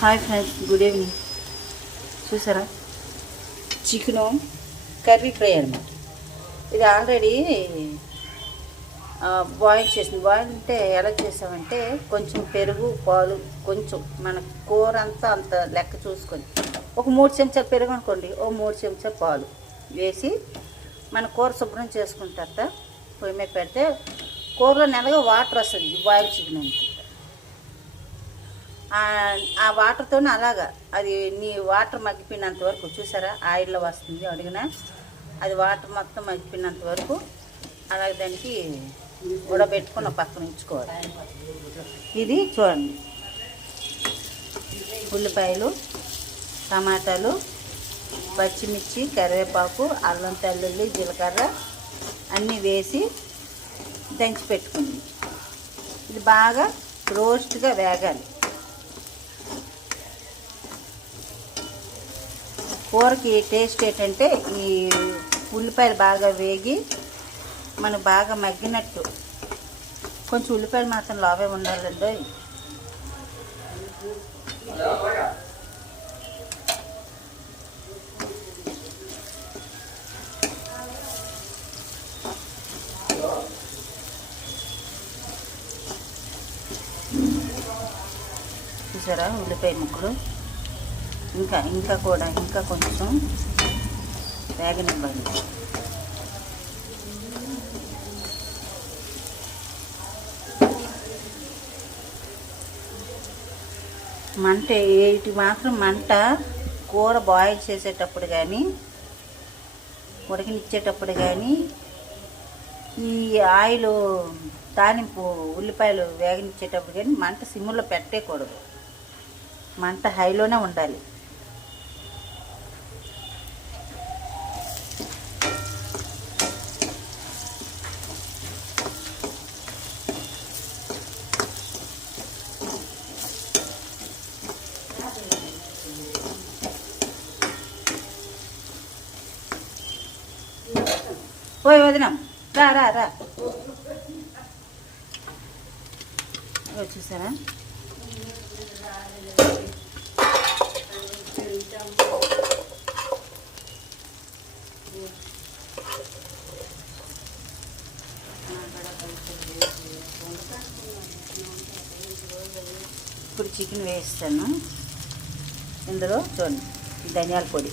Hi friends, good evening. చూసారా, chicken curry fry అనమాట. ఇది ఆల్రెడీ బాయిల్ చేసింది. బాయిల్ అంటే ఎలా చేసామంటే కొంచెం పెరుగు, పాలు, కొంచెం మన కూర అంత లెక్క చూసుకొని ఒక 3 చెంచాలు పెరుగు అనుకోండి, ఓ 3 చెంచాలు పాలు వేసి మన కూర శుభ్రం చేసుకున్న తర్వాత పొయ్యి మీద పెడితే కూరలో నెలగా వాటర్ వస్తుంది. బాయిల్ చికెన్ అంటే ఆ వాటర్తో అలాగా అది నీ వాటర్ మగ్గిపోయినంత వరకు చూసారా, ఆయిల్లో వస్తుంది అడిగిన అది వాటర్ మొత్తం మగ్గిపోయినంత వరకు అలాగే దానికి ఉడబెట్టుకొని పక్కన ఉంచుకోవాలి. ఇది చూడండి, ఉల్లిపాయలు, టమాటాలు, పచ్చిమిర్చి, కరివేపాకు, అల్లం తెల్లుల్లి, జీలకర్ర అన్నీ వేసి దంచి పెట్టుకుంది. ఇది బాగా రోస్ట్గా వేగాలి. కూరకి టేస్ట్ ఏంటంటే ఈ ఉల్లిపాయలు బాగా వేగి మనకు బాగా మగ్గినట్టు. కొంచెం ఉల్లిపాయలు మాత్రం లావే ఉండాలండి. చూసారా ఉల్లిపాయ ముక్కలు ఇంకా కొంచెం వేగనివ్వండి. మంట ఏటి మాత్రం మంట కూర బాయిల్ చేసేటప్పుడు కానీ ఉడకనిచ్చేటప్పుడు కానీ ఈ ఆయిల్ తాలింపు ఉల్లిపాయలు వేగనిచ్చేటప్పుడు కానీ మంట సిమ్లో పెట్టేయకూడదు, మంట హైలోనే ఉండాలి. పోయి వదినాం, రా రా రా. చూసారా, ఇప్పుడు చికెన్ వేస్తాను. ఇందులో చూడండి ధనియాల పొడి,